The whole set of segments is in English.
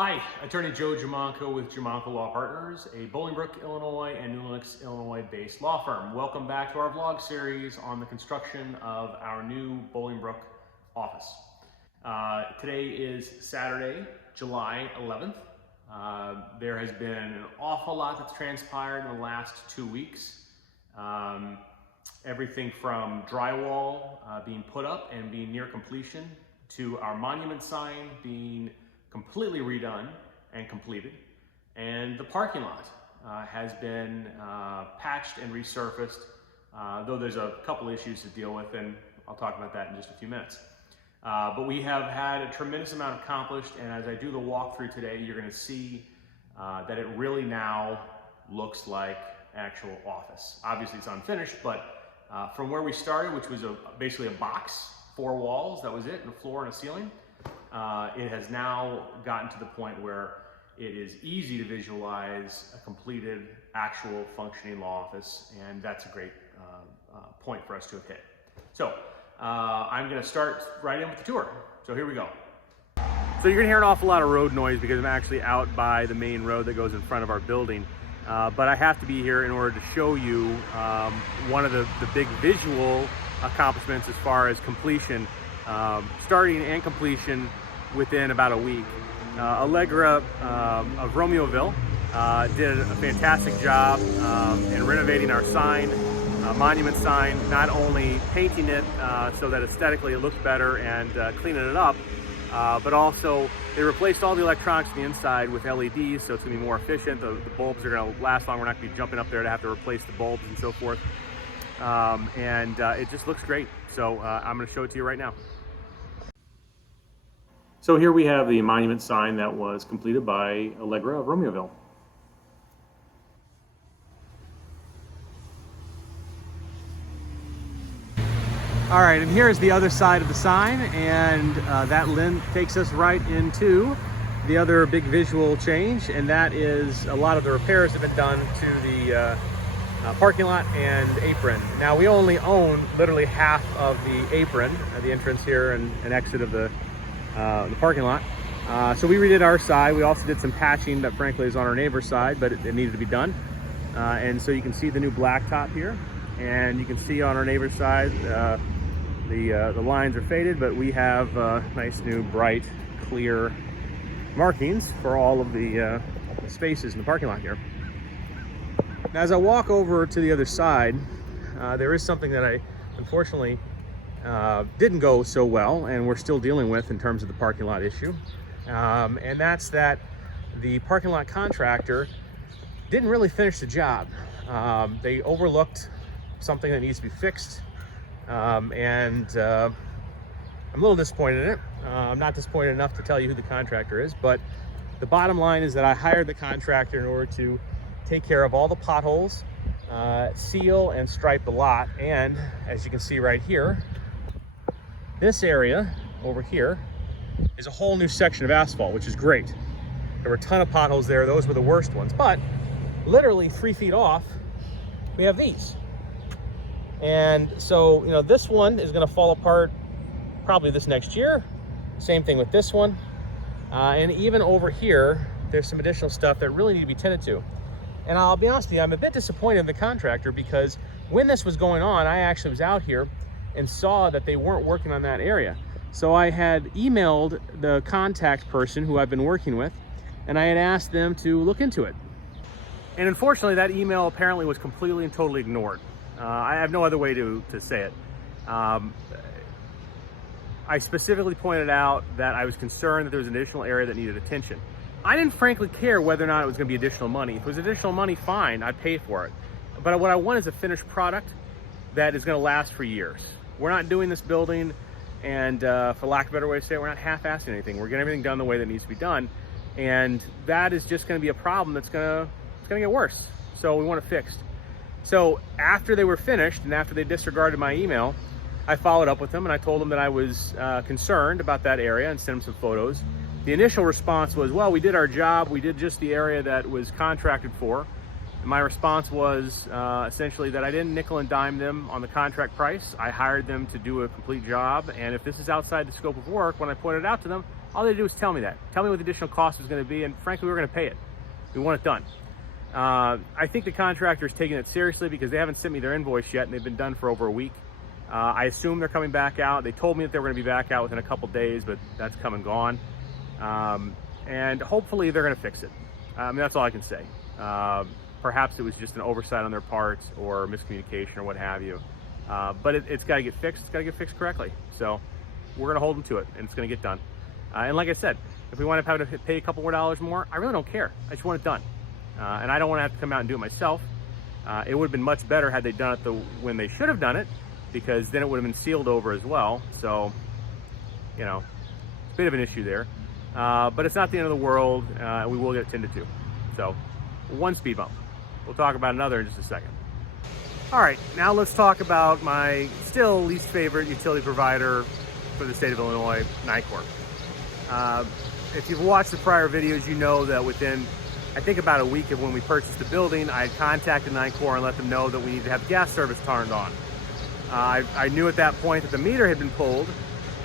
Hi, Attorney Joe Giamanco with Giamanco Law Partners, a Bolingbrook, Illinois and New Lenox, Illinois-based law firm. Welcome back to our vlog series on the construction of our new Bolingbrook office. Today is Saturday, July 11th. There has been an awful lot that's transpired in the last 2 weeks. Everything from drywall being put up and being near completion to our monument sign being completely redone and completed, and the parking lot has been patched and resurfaced, though there's a couple issues to deal with, and I'll talk about that in just a few minutes. But we have had a tremendous amount accomplished, and as I do the walkthrough today, you're going to see that it really now looks like actual office. Obviously it's unfinished, but from where we started, which was basically a box, 4 walls, that was it, and a floor and a ceiling, it has now gotten to the point where it is easy to visualize a completed, actual functioning law office, and that's a great point for us to have hit. So I'm going to start right in with the tour. So here we go. So you're going to hear an awful lot of road noise because I'm actually out by the main road that goes in front of our building. But I have to be here in order to show you one of the big visual accomplishments as far as completion, starting and completion within about a week. Allegra of Romeoville did a fantastic job in renovating our sign, monument sign, not only painting it so that aesthetically it looks better and cleaning it up, but also they replaced all the electronics on the inside with LEDs, so it's going to be more efficient. The bulbs are going to last long. We're not going to be jumping up there to have to replace the bulbs and so forth. It just looks great. So I'm going to show it to you right now. So here we have the monument sign that was completed by Allegra of Romeoville. All right, and here's the other side of the sign, and that takes us right into the other big visual change, and that is a lot of the repairs have been done to the parking lot and apron. Now we only own literally half of the apron, the entrance here and exit of the parking lot. So we redid our side. We also did some patching that frankly is on our neighbor's side, but it needed to be done. And so you can see the new blacktop here, and you can see on our neighbor's side the lines are faded, but we have nice new bright clear markings for all of the spaces in the parking lot here. Now as I walk over to the other side, there is something that I unfortunately didn't go so well, and we're still dealing with in terms of the parking lot issue. And that's that the parking lot contractor didn't really finish the job. They overlooked something that needs to be fixed. I'm a little disappointed in it. I'm not disappointed enough to tell you who the contractor is, but the bottom line is that I hired the contractor in order to take care of all the potholes, seal and stripe the lot, and as you can see right here, this area over here is a whole new section of asphalt, which is great. There were a ton of potholes there. Those were the worst ones, but literally 3 feet off, we have these. And so, you know, this one is going to fall apart probably this next year. Same thing with this one. And even over here, there's some additional stuff that really need to be tended to. And I'll be honest with you, I'm a bit disappointed in the contractor because when this was going on, I actually was out here and saw that they weren't working on that area. So I had emailed the contact person who I've been working with, and I had asked them to look into it. And unfortunately, that email apparently was completely and totally ignored. I have no other way to say it. I specifically pointed out that I was concerned that there was an additional area that needed attention. I didn't frankly care whether or not it was going to be additional money. If it was additional money, fine, I'd pay for it. But what I want is a finished product that is going to last for years. We're not doing this building, and for lack of a better way to say it, we're not half-assing anything. We're getting everything done the way that needs to be done, and that is just going to be a problem that's going to get worse. So we want it fixed. So after they were finished and after they disregarded my email, I followed up with them and I told them that I was concerned about that area and sent them some photos. The initial response was, well, we did our job. We did just the area that was contracted for. And my response was essentially that I didn't nickel and dime them on the contract price. I hired them to do a complete job. And if this is outside the scope of work, when I pointed it out to them, All they do is tell me that. Tell me what the additional cost is going to be, and frankly, we're going to pay it. We want it done. I think the contractor is taking it seriously because they haven't sent me their invoice yet, and they've been done for over a week. I assume they're coming back out. They told me that they were going to be back out within a couple days, but that's come and gone. And hopefully they're going to fix it. That's all I can say. Perhaps it was just an oversight on their part or miscommunication or what have you. But it's got to get fixed. It's got to get fixed correctly. So we're going to hold them to it, and it's going to get done. And like I said, if we wind up having to pay a couple more dollars more, I really don't care. I just want it done. And I don't want to have to come out and do it myself. It would have been much better had they done it when they should have done it, because then it would have been sealed over as well. So, you know, it's a bit of an issue there. But it's not the end of the world. We will get it tended to. So, one speed bump. We'll talk about another in just a second. All right, now let's talk about my still least favorite utility provider for the state of Illinois, Nicor. If you've watched the prior videos, you know that within, I think, about a week of when we purchased the building, I had contacted Nicor and let them know that we needed to have gas service turned on. I knew at that point that the meter had been pulled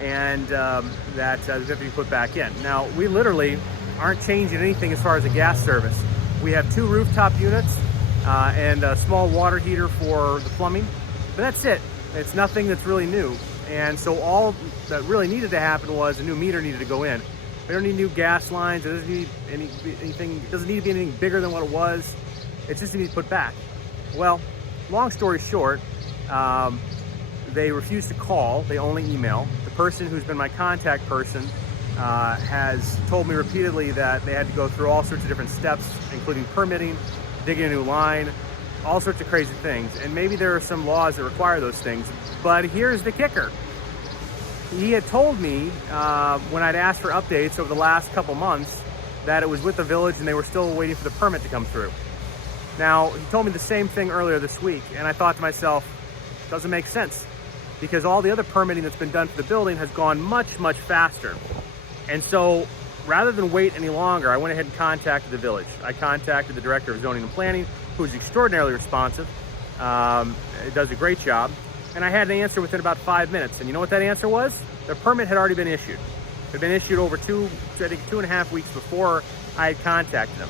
and that it was going to be put back in. Now, we literally aren't changing anything as far as the gas service. We have 2 rooftop units and a small water heater for the plumbing, but that's it. It's nothing that's really new. And so all that really needed to happen was a new meter needed to go in. We don't need new gas lines. It doesn't need anything. It doesn't need to be anything bigger than what it was. It just needs to be put back. Well, long story short, they refused to call. They only email. The person who's been my contact person has told me repeatedly that they had to go through all sorts of different steps, including permitting, digging a new line, all sorts of crazy things. And maybe there are some laws that require those things, but here's the kicker. He had told me when I'd asked for updates over the last couple months that it was with the village and they were still waiting for the permit to come through. Now, he told me the same thing earlier this week, and I thought to myself, doesn't make sense, because all the other permitting that's been done for the building has gone much, much faster. And so rather than wait any longer, I went ahead and contacted the village. I contacted the director of zoning and planning, who is extraordinarily responsive. It does a great job. And I had an answer within about 5 minutes. And you know what that answer was? The permit had already been issued. It had been issued over 2.5 weeks before I had contacted them.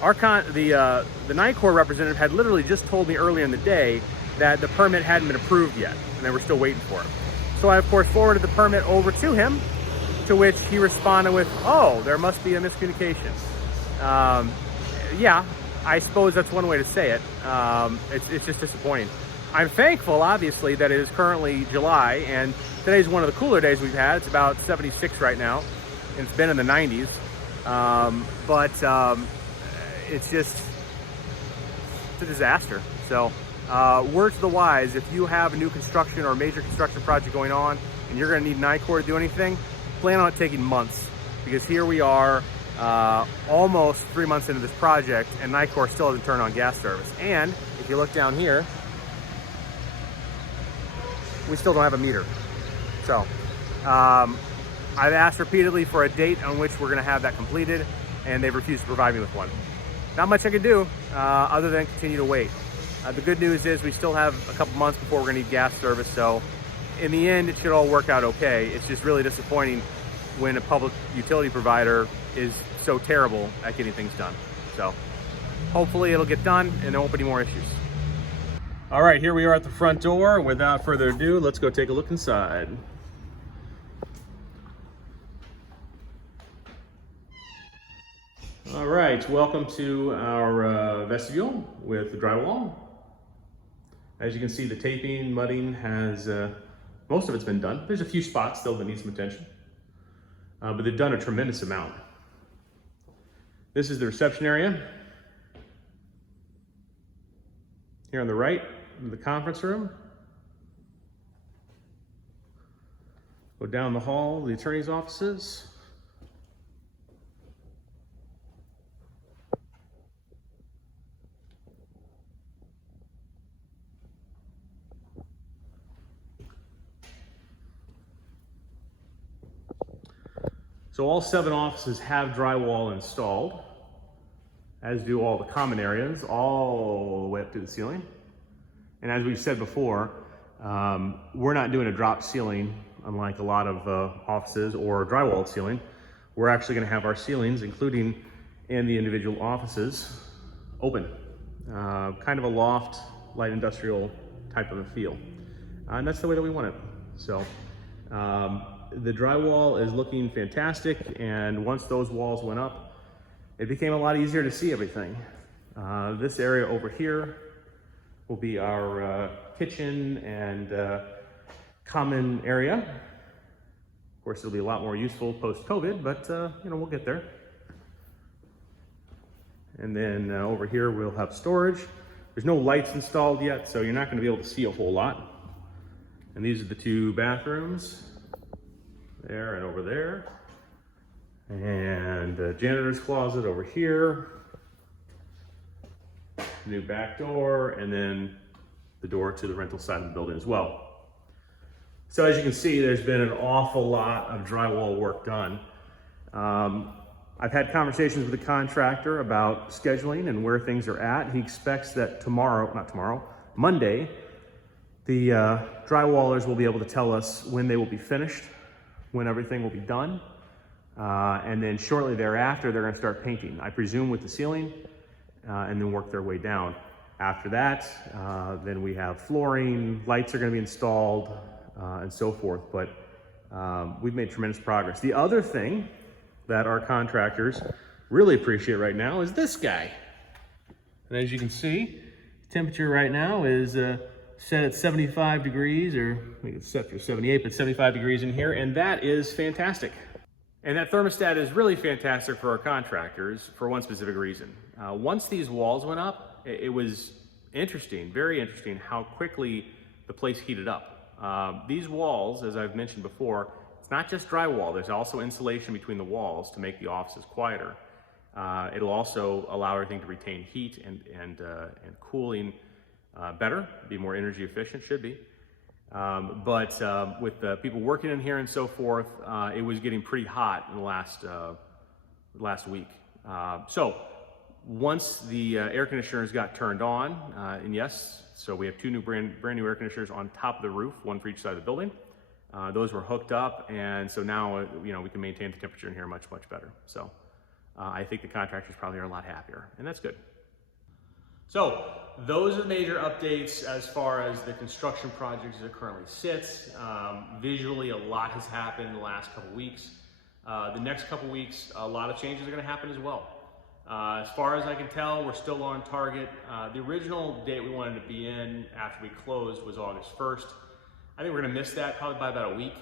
The Nicor representative had literally just told me earlier in the day that the permit hadn't been approved yet, and they were still waiting for it. So I, of course, forwarded the permit over to him, to which he responded with, "Oh, there must be a miscommunication." Yeah, I suppose that's one way to say it. It's just disappointing. I'm thankful, obviously, that it is currently July, and today's one of the cooler days we've had. It's about 76 right now, and it's been in the 90s. It's just, it's a disaster. So, word to the wise, if you have a new construction or a major construction project going on, and you're gonna need Nicor to do anything, plan on it taking months, because here we are, almost 3 months into this project, and Nicor still hasn't turned on gas service. And if you look down here, we still don't have a meter. So I've asked repeatedly for a date on which we're gonna have that completed, and they've refused to provide me with one. Not much I can do other than continue to wait. The good news is we still have a couple months before we're gonna need gas service, so in the end it should all work out okay. It's just really disappointing when a public utility provider is so terrible at getting things done. So hopefully it'll get done and there won't be any more issues. All right, here we are at the front door. Without further ado, let's go take a look inside. All right, welcome to our vestibule with the drywall. As you can see, the taping, mudding has, most of it's been done. There's a few spots still that need some attention, but they've done a tremendous amount. This is the reception area. Here on the right, the conference room. Go down the hall, the attorney's offices. So all 7 offices have drywall installed, as do all the common areas, all the way up to the ceiling. And as we've said before, we're not doing a drop ceiling. unlike a lot of offices or drywall ceiling. We're actually going to have our ceilings, including in the individual offices, open. Kind of a loft, light industrial type of a feel. And that's the way that we want it. So the drywall is looking fantastic, and once those walls went up, it became a lot easier to see everything. This area over here will be our kitchen and common area. Of course, it'll be a lot more useful post-COVID, but you know, we'll get there. And then over here we'll have storage. There's no lights installed yet, so you're not going to be able to see a whole lot. And these are the two bathrooms, there and over there. And janitor's closet over here. New back door, and then the door to the rental side of the building as well. So as you can see, there's been an awful lot of drywall work done. I've had conversations with the contractor about scheduling and where things are at. He expects that Monday, the drywallers will be able to tell us when they will be finished, when everything will be done. And then shortly thereafter, they're going to start painting, I presume with the ceiling, and then work their way down. After that, then we have flooring, lights are going to be installed, and so forth. But we've made tremendous progress. The other thing that our contractors really appreciate right now is this guy. And as you can see, temperature right now is set at 75 degrees, or I think it's set for 78, but 75 degrees in here, and that is fantastic. And that thermostat is really fantastic for our contractors for one specific reason. Once these walls went up, it was interesting, very interesting, how quickly the place heated up. These walls, as I've mentioned before, it's not just drywall, there's also insulation between the walls to make the offices quieter. It'll also allow everything to retain heat and cooling better, be more energy efficient, should be. But with the people working in here and so forth, it was getting pretty hot in the last week. So once the air conditioners got turned on, and yes, so we have two brand new air conditioners on top of the roof, one for each side of the building. Those were hooked up, and so now you know, we can maintain the temperature in here much better. So I think the contractors probably are a lot happier, and that's good. So those are the major updates as far as the construction projects as it currently sits. Visually, a lot has happened in the last couple weeks. The next couple weeks, a lot of changes are going to happen as well. As far as I can tell, we're still on target. The original date we wanted to be in after we closed was August 1st. I think we're going to miss that probably by about a week.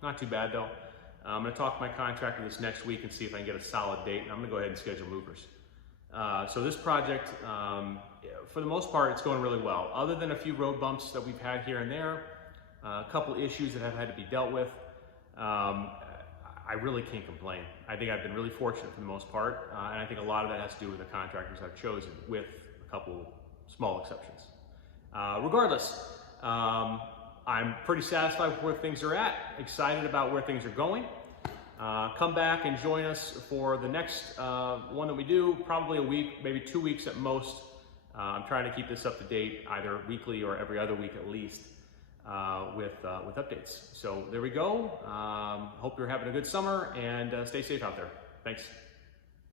Not too bad though. I'm going to talk to my contractor this next week and see if I can get a solid date, and I'm going to go ahead and schedule movers. So this project, for the most part, it's going really well. Other than a few road bumps that we've had here and there, a couple issues that have had to be dealt with, I really can't complain. I think I've been really fortunate for the most part, and I think a lot of that has to do with the contractors I've chosen, with a couple small exceptions. Regardless, I'm pretty satisfied with where things are at, excited about where things are going. Come back and join us for the next one that we do, probably a week, maybe 2 weeks at most. I'm trying to keep this up to date, either weekly or every other week at least, with updates. So there we go. Hope you're having a good summer, and stay safe out there. Thanks.